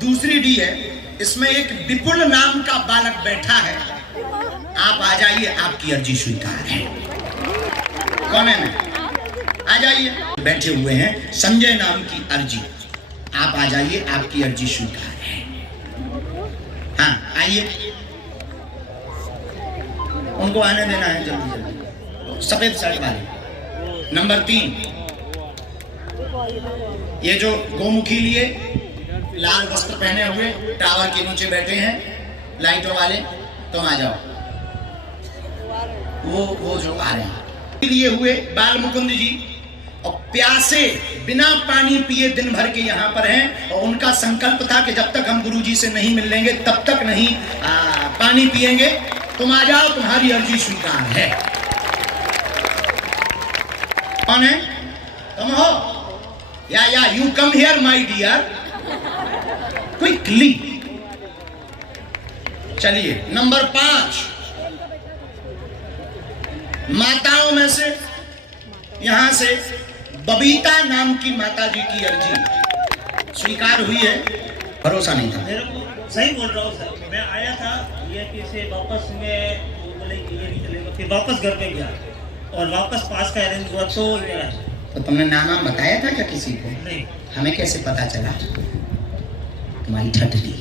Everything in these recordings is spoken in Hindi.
दूसरी डी है, इसमें एक विपुल नाम का बालक बैठा है। आप आ जाइए, आपकी अर्जी स्वीकार है। कोने में आ जाइए, बैठे हुए हैं संजय नाम की अर्जी। आप आ जाइए, आपकी अर्जी स्वीकार है। हाँ आइए, उनको आने देना है जल्दी जल्दी। सफेद शर्ट वाले नंबर 3, ये जो गोमुखी लिए लाल वस्त्र पहने हुए टावर के नीचे बैठे हैं लाइटों वाले, तुम आ जाओ। वो जो आ रहे हैं लिए हुए बाल मुकुंद जी, और प्यासे बिना पानी पिए दिन भर के यहाँ पर हैं, और उनका संकल्प था कि जब तक हम गुरुजी से नहीं मिल लेंगे तब तक नहीं पानी पिएंगे। तुम आ जाओ, तुम्हारी अर्जी स्वीकार है। कौन है? तुम हो? या you come here my dear quickly. चलिए नंबर 5, माताओं में से यहां से बबीता नाम की माता जी की अर्जी स्वीकार हुई है। भरोसा नहीं था। सही बोल रहा हूँ सर, मैं आया था ये कि से वापस में बोले कि ये नहीं चलेगा, फिर वापस घर पे गया और वापस पास का अरेंज हुआ तो ये है। तो तुमने नाम बताया था क्या किसी को? नहीं। हमें कैसे पता चला? तुम्हारी ठटली।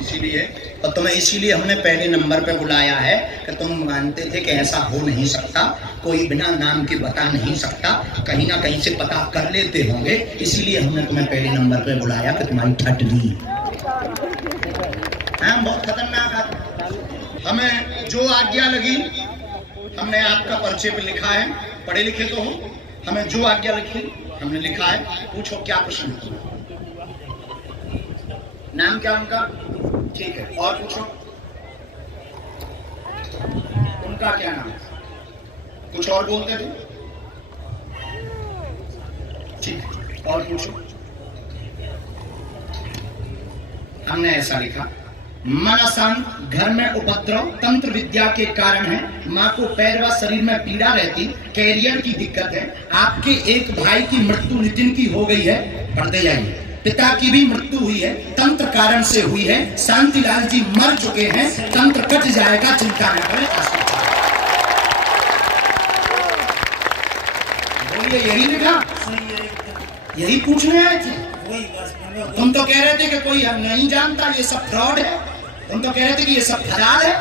इसीलिए, और तुम्हें इसीलिए हमने पहले नंबर पे बुलाया है कि तुम मानते थे कि ऐसा हो नहीं सकता, कोई बिना नाम के बता नहीं सकता, कहीं ना कहीं से पता कर लेते होंगे, इसीलिए हमने तुम्हें पहले नंबर पे बुलाया कि तुम्हारी ठटली। हाँ, बहुत खतरनाक है। हमें जो आज्ञा लगी हमने आपका पर्चे पे लिखा है, पढ़े लिखे तो हो, हमें जो आज्ञा लिखी हमने लिखा है। पूछो क्या प्रश्न? नाम क्या उनका? ठीक है, और पूछो उनका क्या नाम है? कुछ और बोलते थे? ठीक है, और पूछो। हमने ऐसा लिखा, मन अशांत, घर में उपद्रव, तंत्र विद्या के कारण है, माँ को पैर व शरीर में पीड़ा रहती, कैरियर की दिक्कत है, आपके एक भाई की मृत्यु नितिन की हो गई है, पढ़ते जाइए, पिता की भी मृत्यु हुई है, तंत्र कारण से हुई है, शांतिलाल जी मर चुके हैं, तंत्र कट जाएगा, चिंता न करें। बोलिए, यही लिखा? यही पूछने आए थे? तुम तो कह रहे थे कि कोई हम नहीं जानता, ये सब फ्रॉड है। तुम तो कह रहे थे कि ये सब फरार है,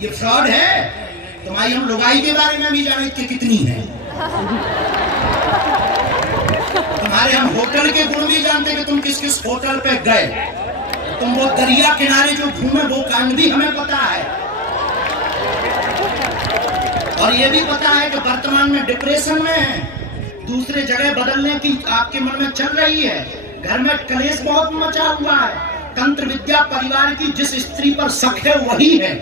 ये फ्रॉड है। तुम्हारी हम लुगाई के बारे में भी जाने कि कितनी है। तुम्हारे हम होटल के गुण भी जानते कि तुम किस किस होटल पे गए। तुम वो दरिया किनारे जो घूमे वो कांड भी हमें पता है। और ये भी पता है कि वर्तमान में डिप्रेशन में है, दूसरे जगह बदलने की आपके मन में चल रही है, घर में कलेश बहुत मचा हुआ है, तंत्र विद्या परिवार की जिस स्त्री पर शक है वही है।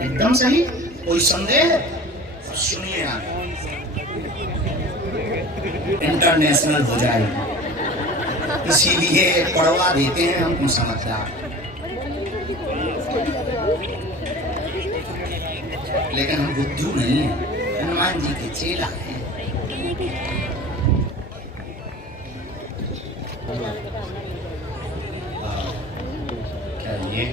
एकदम सही, कोई संदेह? सुनिए, आप इंटरनेशनल हो जाएगी, इसीलिए पढ़वा देते हैं हमको समझदार, लेकिन हम बुद्धू नहीं है, हनुमान जी के चेला हैं। क्या ये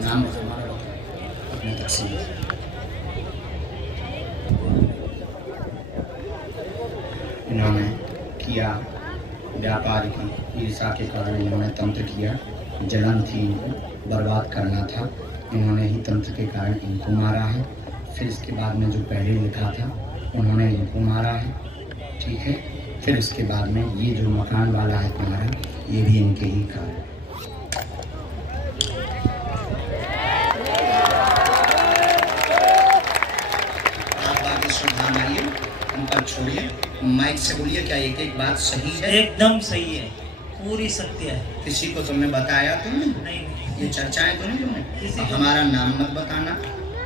नाम अपने तकसीम इन्होंने किया, व्यापार की ईर्षा के कारण इन्होंने तंत्र किया, जलन थी, इनको बर्बाद करना था, इन्होंने ही तंत्र के कारण इनको मारा है। फिर इसके बाद में जो पहले लिखा था उन्होंने इनको मारा है, ठीक है। फिर इसके बाद में ये जो मकान वाला है तुम्हारा, ये भी इनके ही कारण। आप आगे सुधार आइए, उनका छोड़िए, माइक से बोलिए, क्या एक एक बात सही है? एकदम सही है, पूरी सत्य है। किसी को तुमने बताया? तुमने नहीं, ये चर्चाएं तो नहीं तुमने? हमारा नाम मत बताना,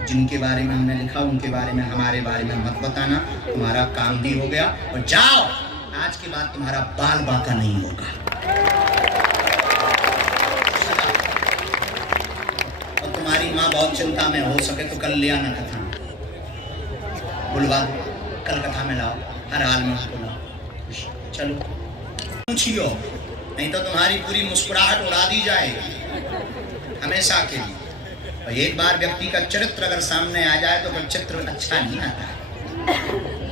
जिनके बारे में हमने लिखा उनके बारे में, हमारे बारे में मत बताना। तुम्हारा काम भी हो गया, और जाओ, आज के बाद तुम्हारा बाल बाका नहीं होगा। और तुम्हारी तुम्हारी माँ बहुत चिंता में, हो सके तो कल ले आना कथा में, बुलवा दो, कल कथा में लाओ, हर हाल में उसको लाओ। चलो पूछियो, नहीं तो तुम्हारी पूरी मुस्कुराहट उड़ा दी जाएगी हमेशा के लिए। और एक बार व्यक्ति का चरित्र अगर सामने आ जाए तो फिर चित्र अच्छा नहीं आता है।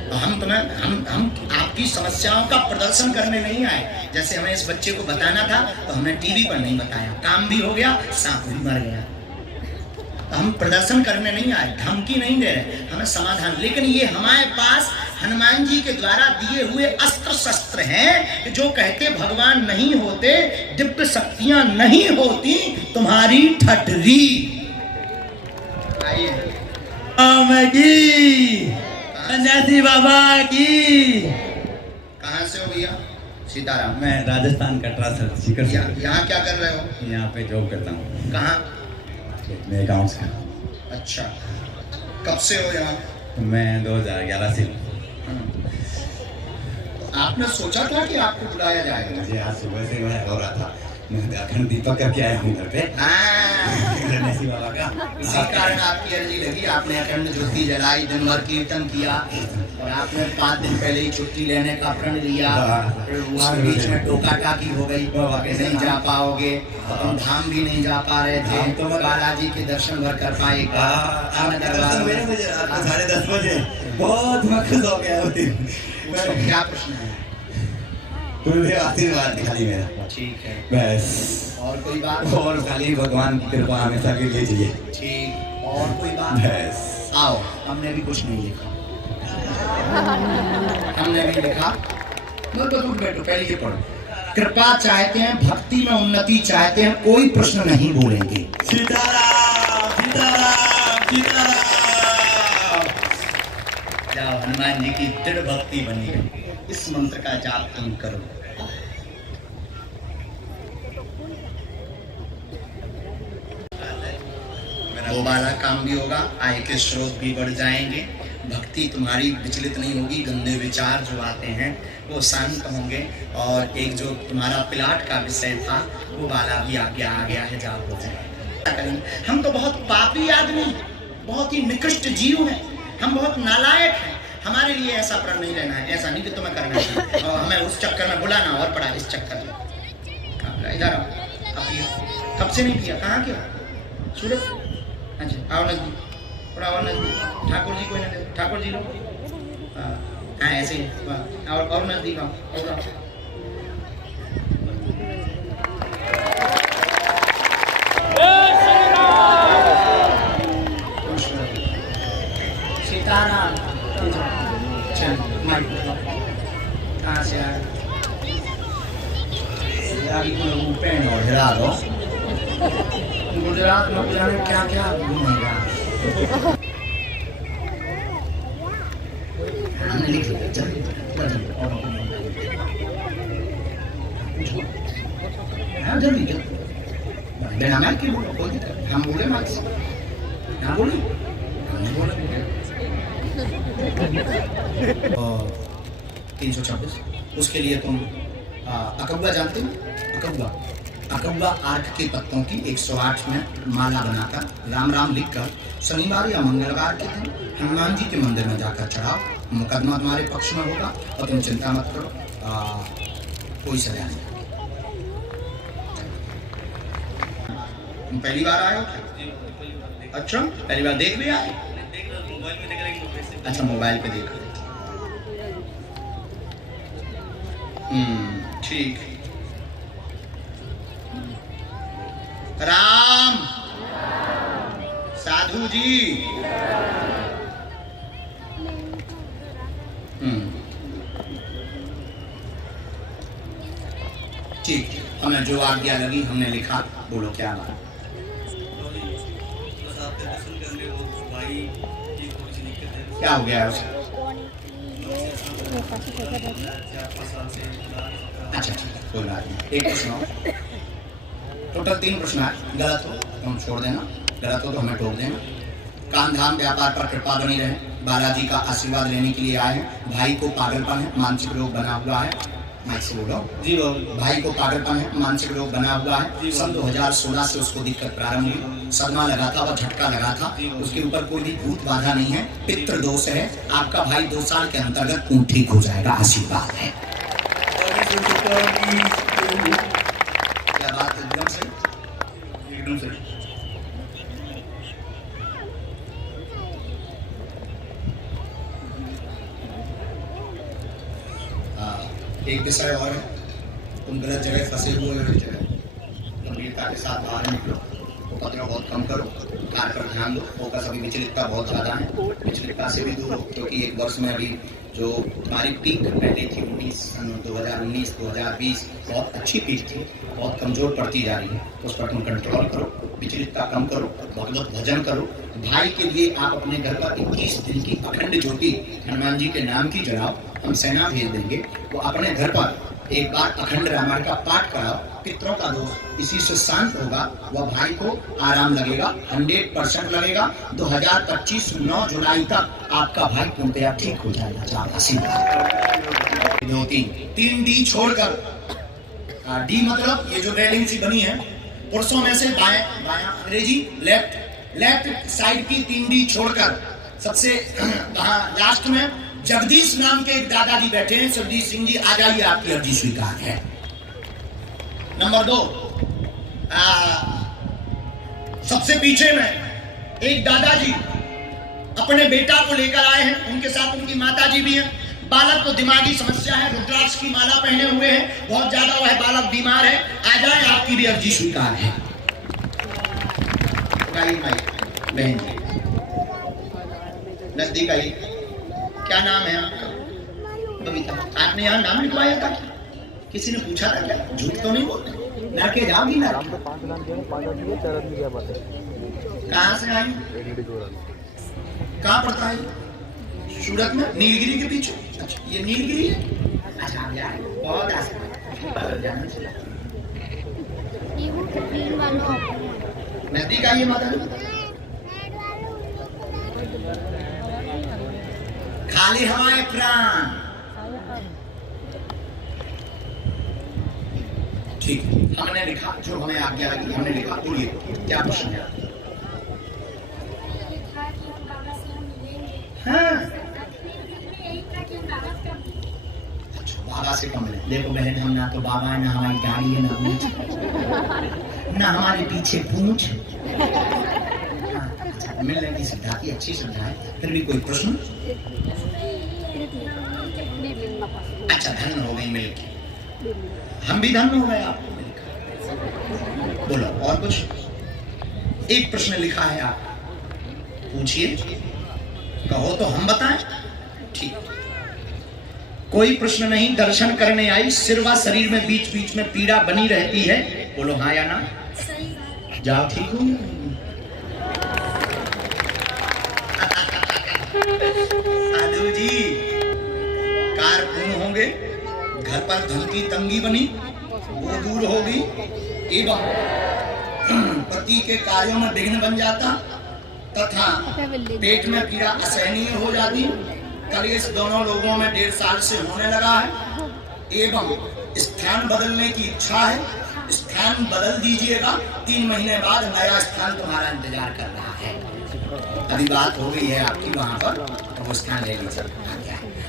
तो हम आपकी समस्याओं का प्रदर्शन करने नहीं आए। जैसे हमें इस बच्चे को बताना था तो हमने टीवी पर नहीं बताया, काम भी हो गया, सांप भी मर गया। तो हम प्रदर्शन करने नहीं आए, धमकी नहीं दे रहे, हमें समाधान। लेकिन ये हमारे पास हनुमान जी के द्वारा दिए हुए अस्त्र शस्त्र हैं जो कहते भगवान नहीं होते, दिव्य शक्तियां नहीं होती, तुम्हारी ठठरी। सन्यासी बाबा की। कहाँ से हो भैया? सीताराम। मैं राजस्थान कटरा से। यहाँ क्या कर रहे हो? यहाँ पे जॉब करता हूँ। कहाँ? मेरे गाँव से। अच्छा, कब से हो यहाँ? मैं 2011 से। आपने सोचा था कि आपको बुलाया जाएगा? मुझे आज सुबह से मैं हो रहा था, मैं अखंड दीपक करके आया हूँ घर पे। सन्यासी बाबा का। इसी कारण आपकी अर्जी लगी, आपने अखंड ज्योति जलाई, दिन भर कीर्तन किया, और आपने 5 दिन पहले ही छुट्टी लेने का प्रण लिया। फिर बीच में टोका टाकी हो गई कि नहीं जा पाओगे, हम धाम भी नहीं जा पा रहे थे, तो बालाजी के दर्शन भर कर पाए। 10:30 बजे बहुत खुश हो गया। क्या प्रश्न है? मुझे आशीर्वाद खाली मेरा। ठीक है, बस। और कोई बात? और खाली भगवान की कृपा हमेशा के लिए चाहिए। ठीक, और कोई बात? बस। आओ, हमने भी कुछ नहीं लिखा। हमने भी लिखा, तो बैठो, पहले ये पढ़ो। कृपा चाहते हैं, भक्ति में उन्नति चाहते हैं, कोई प्रश्न नहीं बोलेंगे। सीताराम सीताराम सीताराम। जाओ, हनुमान जी की दृढ़ भक्ति बनी है, इस मंत्र का जाप तुम करो। वो वाला काम भी होगा, आय के स्रोत भी बढ़ जाएंगे, भक्ति तुम्हारी विचलित नहीं होगी, गंदे विचार जो आते हैं वो शांत होंगे, और एक जो तुम्हारा प्लाट का विषय था वो वाला भी आ गया है, जाप हो जाएगा। हम तो बहुत पापी आदमी, बहुत ही निकृष्ट जीव हैं, हम बहुत नालायक हैं, हमारे लिए ऐसा प्रण नहीं लेना है, ऐसा नहीं कि तुम्हें करना है, और हमें उस चक्कर में बुलाना और पड़ा इस चक्कर में। इधर आओ, अब कब से नहीं किया, कहाँ के हो? सूरत? अच्छा, आओ नजदीक, थोड़ा और नजदीक। ठाकुर जी को ना दे, ठाकुर जी लो। हाँ ऐसे ही, और नजदीक आओ, और आओ। सीताराम। चल, कहाँ से आए? गुजरात में जाने क्या क्या घूमेगा। हमने लिख लिया, जल्दी जल्दी बिना मैं क्यों बोलो, कोई दिक्कत नहीं, हम बोले मत, ना बोले, हमने बोला 326। उसके लिए तुम अकब्बा जानते हो? अकब्बा 8 के पत्तों की 108 में माला बनाकर राम राम लिखकर शनिवार या मंगलवार के दिन हनुमान जी के मंदिर में जाकर चढ़ाओ, मुकदमा तुम्हारे पक्ष में होगा, और तुम चिंता मत करो, कोई सजा नहीं। तुम पहली बार आए हो? अच्छा, पहली बार देख भी आए? अच्छा, मोबाइल पे देख रहे। ठीक। राम साधु जी। ठीक, हमें जो आज्ञा लगी हमने लिखा, बोलो क्या बात? क्या हो गया उसे? अच्छा ठीक है, कोई बात नहीं। एक प्रश्न हो, टोटल 3 प्रश्न है, गलत हो तो हम छोड़ देना, गलत हो तो हमें टोक देना। काम धाम व्यापार पर कृपा बनी रहे, बालाजी का आशीर्वाद लेने के लिए आए हैं, भाई को पागलपन है, मानसिक रोग बना हुआ है, माइक से बोलो। जी बाबा भाई को पागलपन है, मानसिक रोग बना हुआ है। सन 2016 से उसको दिक्कत प्रारंभ हुई, सदमा लगा था और झटका लगा था। उसके ऊपर कोई भी भूत बाधा नहीं है, पितृ दोष है। आपका भाई 2 साल के अंतर्गत ठीक हो जाएगा, आशीर्वाद है। क्या बात, एकदम सही, एकदम सही। एक विषय और है, तुम गलत जगह फंसे हुए हो, गंभीरता के साथ बाहर निकलो, उपद्रव बहुत कम करो, कार्य पर ध्यान दो, फोकस अभी विचलितता बहुत ज़्यादा है, विचलितता से भी दूर हो, क्योंकि एक वर्ष में अभी जो तुम्हारी पीक पहले थी 2019 2020 बहुत अच्छी पीक थी, बहुत कमज़ोर पड़ती जा रही है, उस पर तुम कंट्रोल करो, विचलितता कम करो, भगवत भजन करो। भाई के लिए आप अपने घर पर 21 दिन की अखंड ज्योति हनुमान जी के नाम की जलाओ, हम सेना भेज देंगे, वो अपने घर पर एक बार अखंड रामायण का पाठ कराओ, पितरों का दोष इसी से शांत होगा, वह भाई को आराम लगेगा, 100% लगेगा। 2025 9 जुलाई तक आपका भाई पूर्णतया ठीक हो जाएगा। आशीर्वाद। 3 डी छोड़कर, डी मतलब ये जो रेलिंग सी बनी है, पुरुषों में से बाएं बायां अंग्रेजी लेफ्ट साइड की 3 डी छोड़कर सबसे लास्ट में जगदीश नाम के एक दादाजी बैठे हैं, जगदीश सिंह जी, आ जाइए, आपकी अर्जी स्वीकार है। नंबर 2, सबसे पीछे में एक दादाजी अपने बेटा को लेकर आए हैं, उनके साथ उनकी माताजी भी हैं। बालक को दिमागी समस्या है, रुद्राक्ष की माला पहने हुए हैं, बहुत ज्यादा वह बालक बीमार है, आ जाए, आपकी भी अर्जी स्वीकार है। बहन जी नजदीक आइए, क्या नाम है आपका? बबीता। आपने यहाँ नाम लिखवाया था? किसी ने पूछा था क्या? झूठ तो नहीं बोलते? लड़के जाओगी ना? कहाँ से आई? कहाँ पड़ता है? सूरत में, नीलगिरी के पीछे। अच्छा, ये नीलगिरी है? अच्छा, बहुत आसान। नजदीक आइए माता जी। खाली हवाएं प्राण। ठीक, हमने लिखा, जो हमें आज्ञा लगी हमने लिखा। बोलिए, क्या प्रश्न है? हाँ, अच्छा, बाबा से कम मिले। देखो बहन, हम ना तो बाबा है, ना हमारी गाड़ी है, ना ऊँच, ना हमारे पीछे पूंछ। अच्छा, मिलने की सुविधा की अच्छी सुविधा है, फिर भी कोई प्रश्न? अच्छा, धन हो गई मिलके, हम भी धन हो गए आपको मिलकर। बोलो और कुछ? एक प्रश्न लिखा है, आप पूछिए, कहो तो हम बताएं। ठीक, कोई प्रश्न नहीं। दर्शन करने आई, सिरवा शरीर में बीच बीच में पीड़ा बनी रहती है, बोलो हाँ या ना? जाओ, ठीक हो? साधु जी कार पूर्ण होंगे, घर पर धन की तंगी बनी वो दूर होगी, एवं पति के कार्यों में विघ्न बन जाता तथा पेट में पीड़ा असहनीय हो जाती। कलेश दोनों लोगों में 1.5 साल से होने लगा है, एवं स्थान बदलने की इच्छा है, स्थान बदल दीजिएगा, 3 महीने बाद नया स्थान तुम्हारा इंतजार कर रहा है। अभी बात हो गई है आपकी वहां पर, तो वो स्थान ले लीजिए।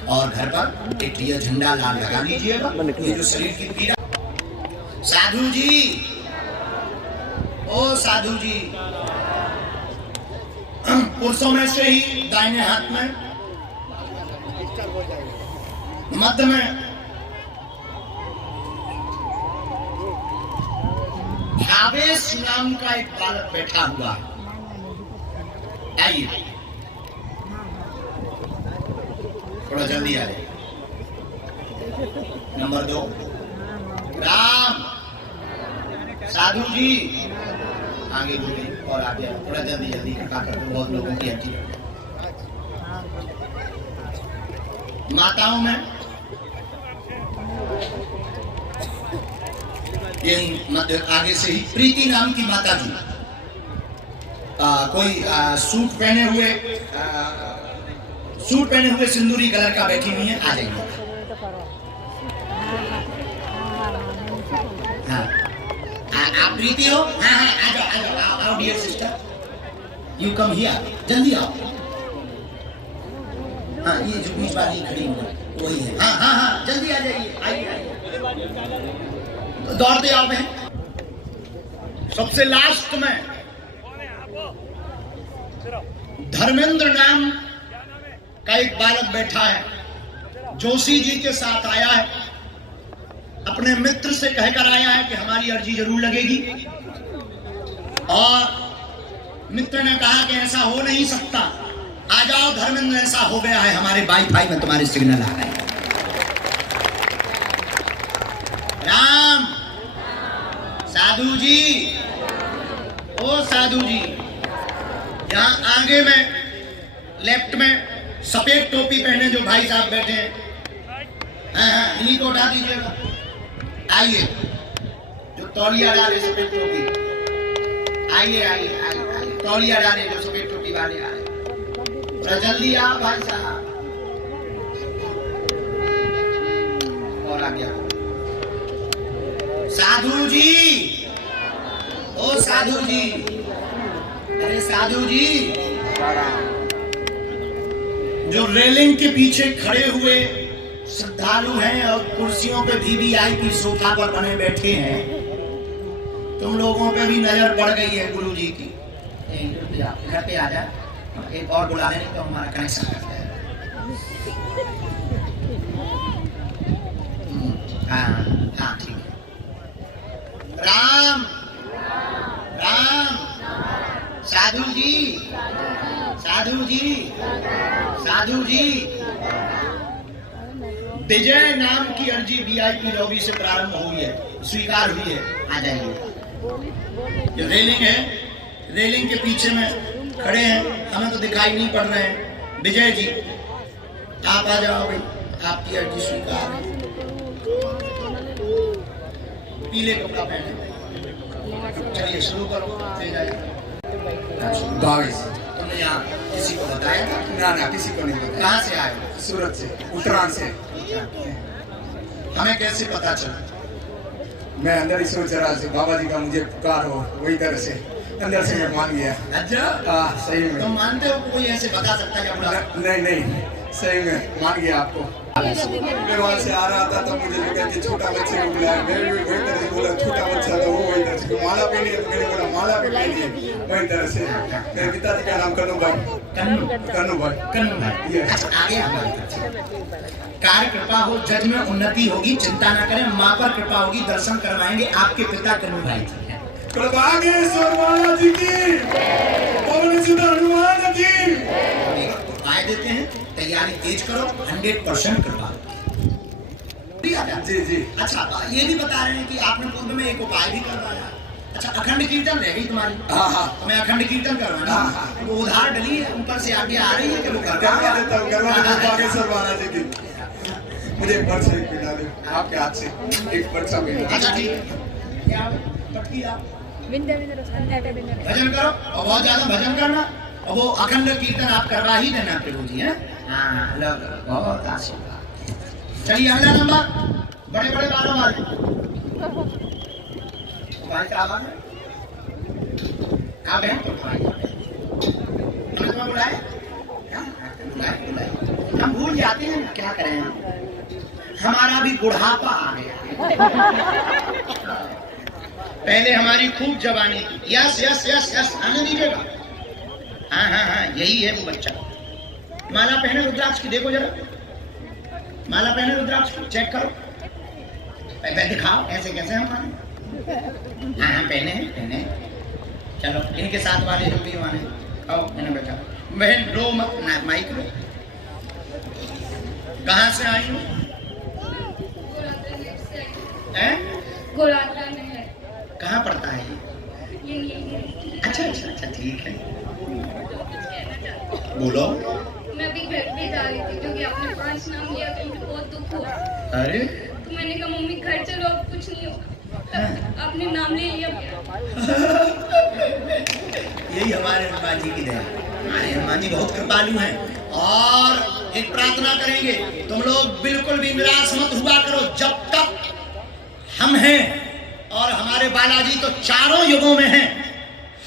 और घर पर एक ये झंडा लाल लगा लीजिएगा, ये जो शरीर की पीड़ा। साधु जी, ओ साधु जी, पुरुषों में से ही दाहिने हाथ में मध्य में भावेश नाम का एक बालक बैठा हुआ है। आइए, थोड़ा जल्दी आ जाए। नंबर 2, राम। साधु जी आगे बोलिए और आगे थोड़ा जल्दी जल्दी कर, बहुत लोगों की अच्छी। माताओं में ये मध्य आगे से ही प्रीति नाम की माता जी, कोई सूट पहने हुए सिंदूरी कलर का बैठी हुई है, आ जाइए। आप प्रीति हो? हाँ हाँ, आ जाओ, आओ dear sister, you come here, जल्दी आओ। हाँ, ये जो बीच वाली खड़ी हुई वही है। हाँ हाँ हाँ, जल्दी आ जाइए, आइए। दौड़ते आओ बहन। सबसे लास्ट में धर्मेंद्र नाम का एक बालक बैठा है, जोशी जी के साथ आया है, अपने मित्र से कहकर आया है कि हमारी अर्जी जरूर लगेगी, और मित्र ने कहा कि ऐसा हो नहीं सकता, आ जाओ धर्मेंद्र, ऐसा हो गया है, हमारे वाईफाई में तुम्हारे सिग्नल आ गए। राम, साधु जी, ओ साधु जी, यहाँ आगे में लेफ्ट में सफेद टोपी पहने जो भाई साहब बैठे हैं, हाँ, इन्हीं को उठा दीजिएगा। आइए, जो तौलिया डाले सफेद टोपी, आइए, तौलिया डाले जो सफेद टोपी वाले आ रहे, थोड़ा जल्दी आओ भाई साहब। और आ गया साधु जी, ओ साधु जी, अरे साधु जी, जो रेलिंग के पीछे खड़े हुए श्रद्धालु हैं और कुर्सियों पे वीवीआईपी सोफा पर बने बैठे हैं, तुम लोगों पे भी नजर पड़ गई है गुरु जी की। घर पे आ जा, एक और बुला लेने तो हमारा कनेक्शन कर जाए। हाँ ठीक है। राम राम, साधु जी, साधु जी, साधु जी, विजय नाम की अर्जी वीआईपी लॉबी से प्रारंभ हुई है, स्वीकार हुई है, आ जाइए। जो रेलिंग है, रेलिंग के पीछे में खड़े हैं, हमें तो दिखाई नहीं पड़ रहे हैं। विजय जी, आप आ जाओ भाई, आपकी अर्जी स्वीकार है। पीले कपड़ा पहने, चलिए शुरू करो। तुमने यहाँ किसी को बताया था? ना, किसी को नहीं बताया। कहाँ से आए? सूरत से, उत्तरायण से। हमें कैसे पता चला? मैं अंदर ही सोच रहा था बाबा जी का मुझे पुकार हो, वही तरह से अंदर से मैं मान गया। अच्छा, हाँ सही में। तुम मानते हो कोई ऐसे बता सकता है क्या? नहीं, सही में मान गया आपको। मैं वहाँ से आ रहा था तब मुझे लगा कि छोटा बच्चे को बुलाया, मैं भी वही तरह से बोला छोटा बच्चा, तो वो वही तरह से माला पहनी है, तो मैंने बोला माला भी पहनी है, वही तरह से। मेरे पिताजी का नाम कन्नू भाई। कन्नू भाई। अच्छा, आगे कार्य कृपा हो, जज में उन्नति होगी, चिंता न करें, माँ पर कृपा होगी, दर्शन करवाएंगे आपके पिता कन्नू भाई जी। प्रभागेश्वर महाराज जी की, पवन सुत हनुमान जी। उपाय देते हैं, तैयारी तेज करो, 100% करवा। जी। अच्छा, ये भी बता रहे हैं कि आपने पूर्व में एक उपाय भी करवाया। अच्छा, अखंड कीर्तन रह गई तुम्हारी? हाँ। तो मैं अखंड कीर्तन करवाना। हाँ। वो उधार डली है, ऊपर से आगे आ रही है कि वो करवा देता हूँ, प्रभागेश्वर महाराज जी की। मुझे एक पर्चा पिला दो, आपके हाथ से एक पर्चा पिला। अच्छा ठीक है, क्या पटकी आप भजन करो, और बहुत ज्यादा भजन करना, और वो अखंड कीर्तन आप करवा ही देना प्रभु जी है। हाँ, लो बहुत आशीर्वाद। चलिए अगला नंबर, बड़े बड़े बालों वाले भाई साहब कहाँ बहन तो तुम्हें बुलाए, हम भूल जाते हैं, क्या करें हमारा भी बुढ़ापा आ गया। पहले हमारी खूब जवानी थी। यस यस यस यस, आने दीजिएगा। हाँ, यही है वो बच्चा। माला पहने रुद्राक्ष की, देखो जरा, माला पहने रुद्राक्ष की, चेक करो, पहले दिखाओ ऐसे कैसे हम माने। हाँ, पहने। चलो इनके साथ वाले जो भी माने, आओ मैंने बैठा। बहन रो मत, माइक रो। कहाँ से आई हो? कहाँ पड़ता है ये? अच्छा ठीक है, बोलो। मैं अभी घर पे जा रही थी क्योंकि आपने 5 नाम लिया तो मुझे बहुत दुख हुआ। अरे, तो मैंने कहा मम्मी घर चलो, अब कुछ नहीं होगा, आपने नाम ले लिया। यही हमारे हनुमान जी की दया। हमारे हनुमान जी बहुत कृपालु हैं। और एक प्रार्थना करेंगे, तुम लोग बिल्कुल भी निराश मत हुआ करो, जब तक हम हैं और हमारे बालाजी तो चारों युगों में हैं।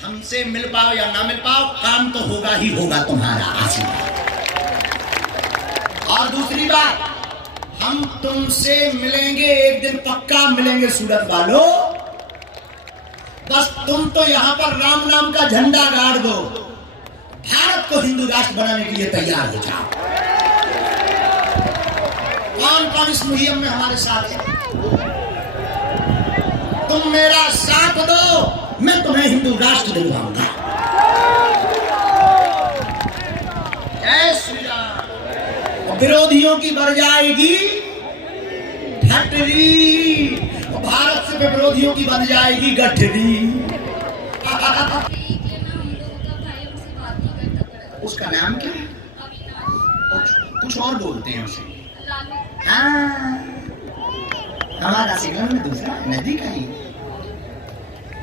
हमसे मिल पाओ या ना मिल पाओ, काम तो होगा ही होगा तुम्हारा आशीर्वाद। और दूसरी बात, हम तुमसे मिलेंगे एक दिन, पक्का मिलेंगे सूरत वालों। बस तुम तो यहां पर राम नाम का झंडा गाड़ दो, भारत को हिंदू राष्ट्र बनाने के लिए तैयार हो जाओ। कौन कौन इस मुहिम में हमारे साथ है? तुम मेरा साथ दो, मैं तुम्हें हिंदू राष्ट्र दिलवाऊंगा। जय श्री राम। विरोधियों की बढ़ जाएगी ठटरी, भारत से विरोधियों की बढ़ जाएगी गठरी। उसका नाम क्या है? कुछ और बोलते हैं उसे। हाँ, हमारा सिग्नल में दूसरा नदी का ही।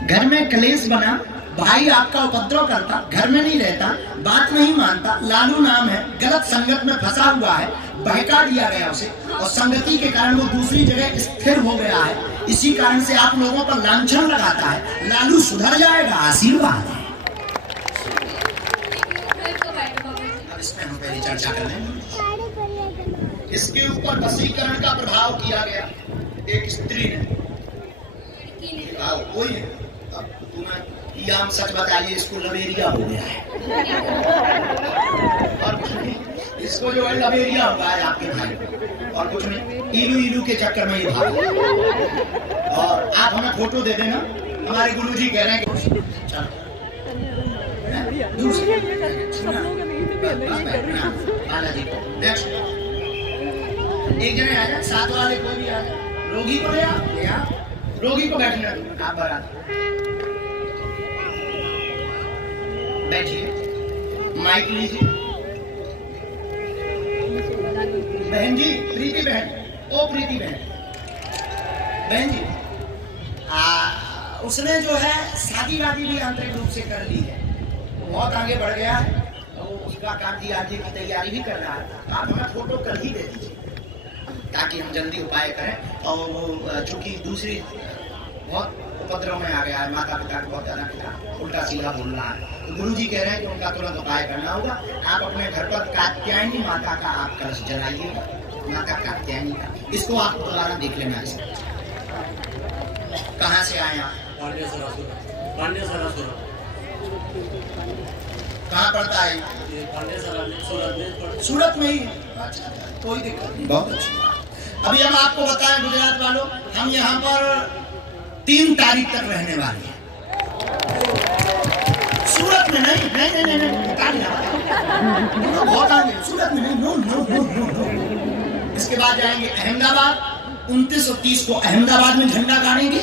घर में कलेश बना, भाई आपका उपद्रव करता, घर में नहीं रहता, बात नहीं मानता, लालू नाम है, गलत संगत में फंसा हुआ है, बहका दिया गया उसे और संगति के कारण वो दूसरी जगह स्थिर हो गया है। इसी कारण से आप लोगों पर लांछन लगाता है। लालू सुधर जाएगा, आशीर्वाद है। अब इसमें हम पहले चर्चा कर लेंगे। इसके ऊपर वशीकरण का प्रभाव किया गया एक स्त्री ने। कोई है, अब तुम्हें याम सच बताइए, इसको लवेरिया हो गया है और कुछ नहीं। इसको जो है लवेरिया हुआ है आपके भाई को, और कुछ नहीं। इलू इलू के चक्कर में ये भागा। और आप हमें फोटो दे देना, हमारे गुरुजी कह रहे हैं कि बालाजी को नेक्स्ट एक जने आ जाए, साथ वाले कोई भी आ जाए। रोगी को ले आ, रोगी को बैठने दो। आप बरात बैठिए, माइक लीजिए। बहन जी, प्रीति बहन, ओ प्रीति बहन, बहन जी, उसने जो है शादी वादी भी आंतरिक रूप से कर ली है, बहुत आगे बढ़ गया है, तो उसका काफी आगे की तैयारी भी कर रहा है। आप हमें फोटो कर ही दे दीजिए ताकि हम जल्दी उपाय करें। और वो चूंकि दूसरी बहुत उपद्रव में आ गया है, माता पिता को बहुत ज्यादा पिता उल्टा सीधा बोल रहा है, तो गुरु जी कह रहे हैं कि उनका तुरंत उपाय करना होगा। आप अपने घर पर कात्यायनी माता का आप कलश जलाइएगा, माता कात्यायनी का। इसको आप दोबारा देख लेना। कहाँ से आए आप? कहाँ पड़ता है? सूरत में ही। अच्छा, कोई दिक्कत नहीं, बहुत अच्छी। अभी हम आपको बताएं गुजरात वालों, हम यहाँ पर 3 तारीख तक रहने वाले हैं। सूरत में नहीं, नहीं नहीं नहीं, बहुत आगे। सूरत में नहीं, no no no no no. इसके बाद जाएंगे अहमदाबाद, 29 और 30 को अहमदाबाद में झंडा गाड़ेंगे।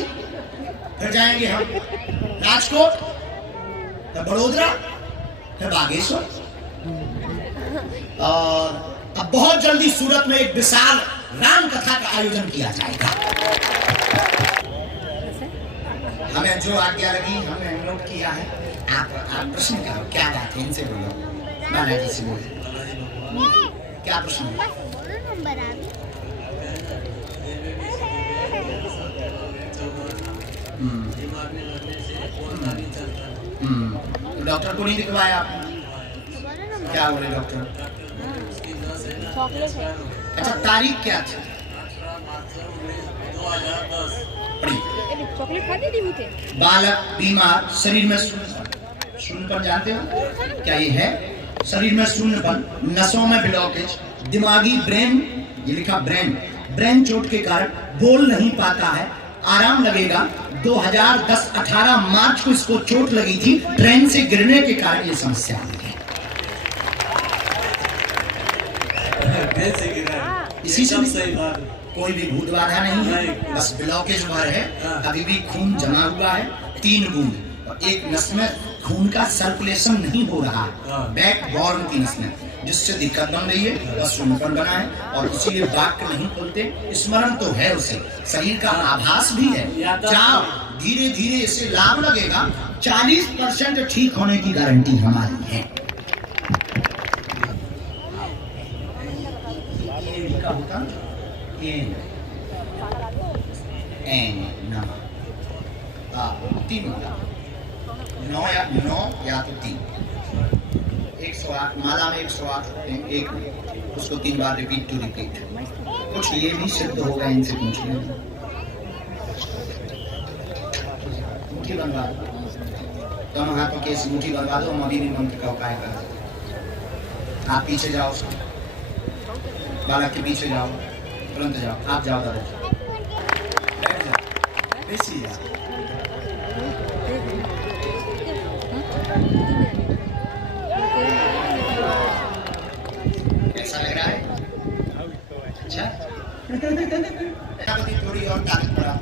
फिर जाएंगे हम राजकोट, फिर बड़ोदरा, फिर बागेश्वर, और अब बहुत जल्दी सूरत में एक विशाल राम कथा का आयोजन किया जाएगा। हमें जो आज्ञा लगी हमने नोट किया है। आप प्रश्न करो, क्या बात है? इनसे बोलो, बालाजी से बोलो, क्या प्रश्न है? डॉक्टर को नहीं दिखवाया आपने? क्या बोले डॉक्टर? अच्छा, तारीख क्या थी? चॉकलेट खाती थी मुझे। बालक बीमार, शरीर में शून्यपन, जानते हो क्या ये है? शरीर में शून्यपन, नसों में ब्लॉकेज, दिमागी ब्रेन, ये लिखा ब्रेन चोट के कारण बोल नहीं पाता है, आराम लगेगा। 2010-18 मार्च को इसको चोट लगी थी, ट्रेन से गिरने के कारण ये समस्या आई है। इसी से कोई भी भूत बाधा नहीं है, बस ब्लॉकेज भर है। अभी भी खून जमा हुआ है 3 बूंद, और एक नस में खून का सर्कुलेशन नहीं हो रहा है, बैक बॉर्न की नस में, जिससे दिक्कत बन रही है। बस शून्यपन बना है और इसीलिए वाक्य नहीं खोलते। स्मरण तो है उसे, शरीर का आभास भी है। जाओ, धीरे धीरे इसे लाभ लगेगा। 40% ठीक होने की गारंटी हमारी है। होता हाँ 3 माला, 9 या तो 3, 108 माला में 108 होते हैं, एक में उसको 3 बार रिपीट टू रिपीट। कुछ ये भी सिद्ध होगा, इनसे पूछिए। मुट्ठी बनवा दो, दोनों हाथों के मुट्ठी बनवा दो, हम अभी भी मंत्र का उपाय करें। आप पीछे जाओ, बालक के पीछे जाओ, तुरंत जाओ, आप जाओ दादा, बैठ जाओ, बेसी जाओ। कैसा लग रहा है? अच्छा थोड़ी और ताकत बढ़ा,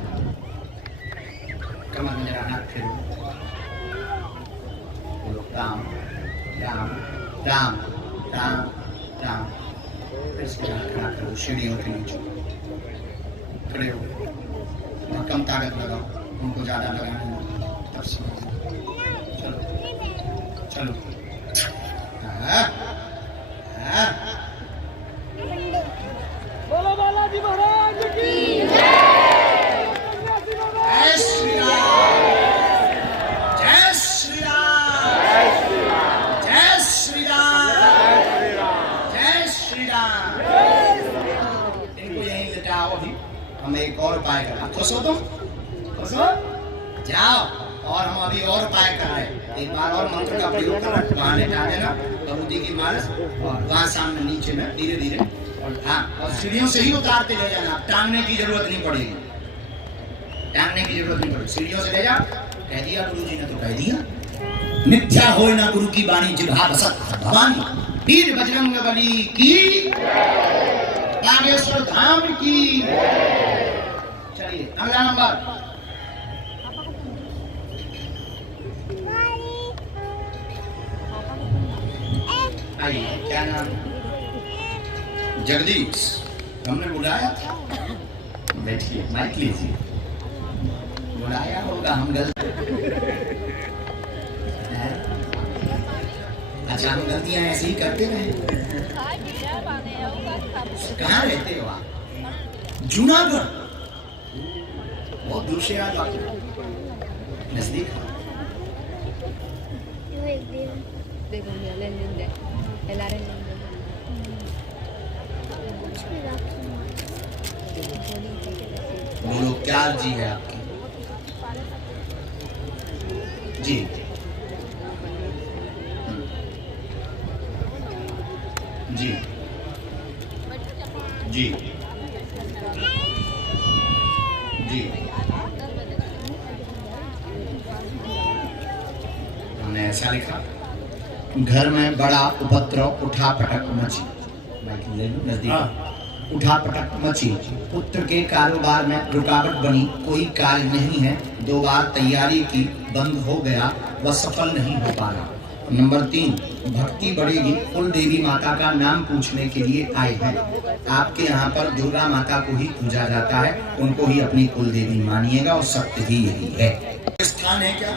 कमर में जरा हाथ फेरो, बोलो राम राम राम राम राम। फिर इसके हाथ खड़ा करो, सीढ़ियों के नीचे खड़े हो, कम ताकत लगाओ, उनको ज्यादा लगाने दो, तब से चलो चलो। बोलो बालाजी महाराज की जय श्री राम, जय श्री राम, जय श्री राम, जय श्री राम। इनको यहीं लिटाओ, अभी हम एक और उपाय करें। आप खुश हो? तुम खुश हो? जाओ, और हम अभी और उपाय कर रहे हैं। एक बार और मंत्र का प्रयोग करो, वहां लेटा देना भगवती की माला, और वहां सामने नीचे में धीरे धीरे, और हाँ, और सीढ़ियों से ही उतारते ले जाना, टांगने की जरूरत नहीं पड़ेगी, टांगने की जरूरत नहीं पड़ेगी, सीढ़ियों से ले जाओ। कह दिया गुरु जी ने, तो कह दिया। मिथ्या होए ना गुरु की वाणी, जिह्वा बसत भवानी। वीर बजरंग बली की, नागेश्वर धाम की। चलिए अगला नंबर। आइए, क्या नाम? जगदीश। हमने बुलाया था, बैठिए, माइक लीजिए। बुलाया होगा, हम गलत। अच्छा, हम गलतियां ऐसे ही करते रहे। कहाँ रहते हो आप? जूनागढ़। बहुत दूर से आ जाते हो, नजदीक। बोलो क्या जी है आपकी? जी जी जी जी। हमने ऐसा लिखा, घर में बड़ा उपद्रव, उठा पटक मची। ले लो नजदीक। उठा पटक मची, पुत्र के कारोबार में रुकावट बनी, कोई कार्य नहीं है, 2 बार तैयारी की, बंद हो गया, वह सफल नहीं हो पा रहा। नंबर 3, भक्ति बढ़ेगी, कुल देवी माता का नाम पूछने के लिए आए हैं। आपके यहाँ पर दुर्गा माता को ही पूजा जाता है, उनको ही अपनी कुल देवी मानिएगा, और सत्य भी यही है। स्थान है क्या?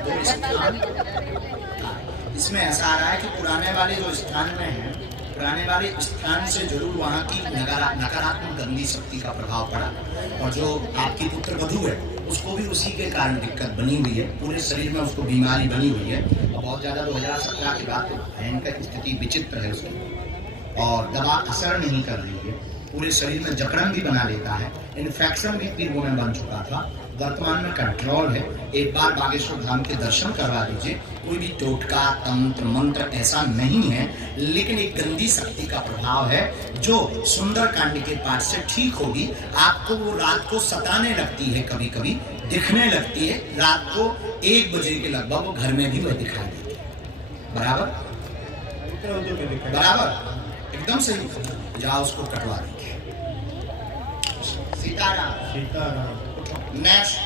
तो स्थान इसमें ऐसा आ रहा है कि पुराने वाले जो स्थान में है, पुराने वाले स्थान से जरूर वहाँ की नकारात्मक गंदी शक्ति का प्रभाव पड़ा, और जो आपकी पुत्र वधू है उसको भी उसी के कारण दिक्कत बनी हुई है, पूरे शरीर में उसको बीमारी बनी हुई है, और बहुत ज़्यादा 2017 के बाद भयंकर स्थिति विचित्र है उसकी, और दवा असर नहीं कर रही है, पूरे शरीर में जकड़न भी बना लेता है, इन्फेक्शन भी पीढ़ों में बन चुका था, वर्तमान में कंट्रोल है। एक बार बागेश्वर धाम के दर्शन करवा दीजिए, कोई भी टोटका तंत्र मंत्र ऐसा नहीं है, लेकिन एक गंदी शक्ति का प्रभाव है जो सुंदर कांड के पाठ से ठीक होगी। आपको वो रात को सताने लगती है, कभी कभी दिखने लगती है, रात को 1 बजे के लगभग वो घर में भी वह दिखाई देती है। बराबर बराबर, एकदम सही। जाओ उसको कटवा दीजिए। सीताराम सीताराम। नेक्स्ट,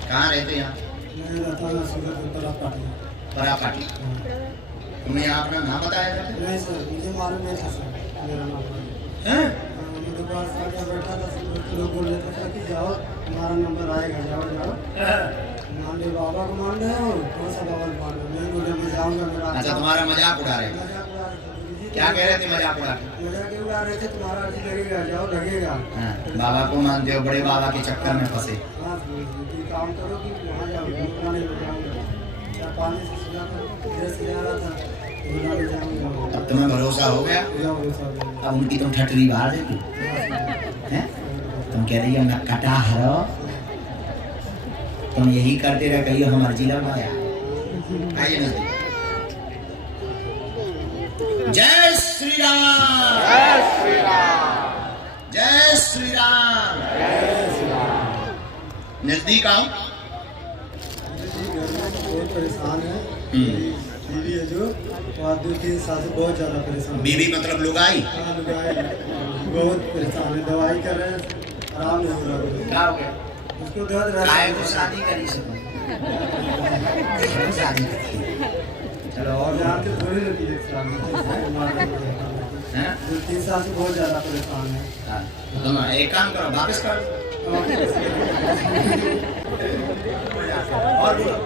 कहाँ रहते हैं आप? परापाटी। तुमने यहाँ अपना नाम बताया था? नहीं सर, मुझे मालूम नहीं था सर मेरा नाम। हैं? मेरे पास आके बैठा था, सब लोग बोल रहे थे कि जाओ तुम्हारा नंबर आएगा, जाओ जाओ। मान लो बाबा को मान रहे हो, कौन सा बाबा को मान रहे हो? मैं बोले मैं जाऊँगा मेरा। अच्छा, तुम्हारा मजाक उड़ा रहे थे? क्या कह रहे थे मजाक उड़ा के? मजाक उड़ा रहे थे, तुम्हारा अर्जी लगेगा, जाओ लगेगा। बाबा को मानते हो, बड़े बाबा के चक्कर में फंसे। हाँ कि काम करो कि वहाँ जाओ, घूमना नहीं ले जाऊँगा। क्या पानी से सुना था, देश ले आ रहा था, घूमना ले जाऊँगा। अब तुम्हें भरोसा हो गया? पूरा भरोसा हो गया। अब उनकी तुम ठटरी बाहर देखो हैं, तुम कह रही हो मैं कटा हरो, तुम यही करते रह कहियो हमारे जिला में आया। आइए नजदीक। जय श्री राम, जय श्री राम, जय श्री राम, जय श्री राम। नजदीक आओ। बहुत परेशान है, बीवी है जो, और 2-3 साल से बहुत ज़्यादा परेशान है। बीवी मतलब लुगाई? हाँ, लुगाई बहुत परेशान है, दवाई कर रहे हैं, आराम नहीं हो रहा। क्या हो गया? उसको दर्द रहता काय को शादी करी सको, शादी करी। चलो और यहाँ के थोड़ी रहती है, 2-3 साल से बहुत ज़्यादा परेशान है। हाँ, तुम एक काम करो, वापस करो और बोलो।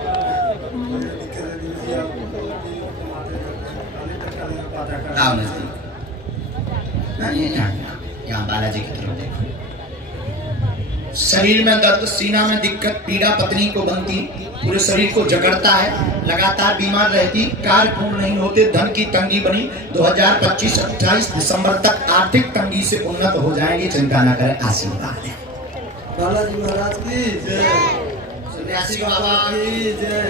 आओ नजदीक। यहाँ बालाजी की तरफ देखो। शरीर में दर्द, सीना में दिक्कत, पीड़ा पत्नी को बनती, पूरे शरीर को जकड़ता है, लगातार बीमार रहती, कार्य पूर्ण नहीं होते, धन की तंगी बनी। 2025-28 दिसंबर तक आर्थिक तंगी से उन्नत हो जाएंगे, चिंता न करें, आशीर्वाद है। बालाजी महाराज की जय, सन्यासी बाबा की जय।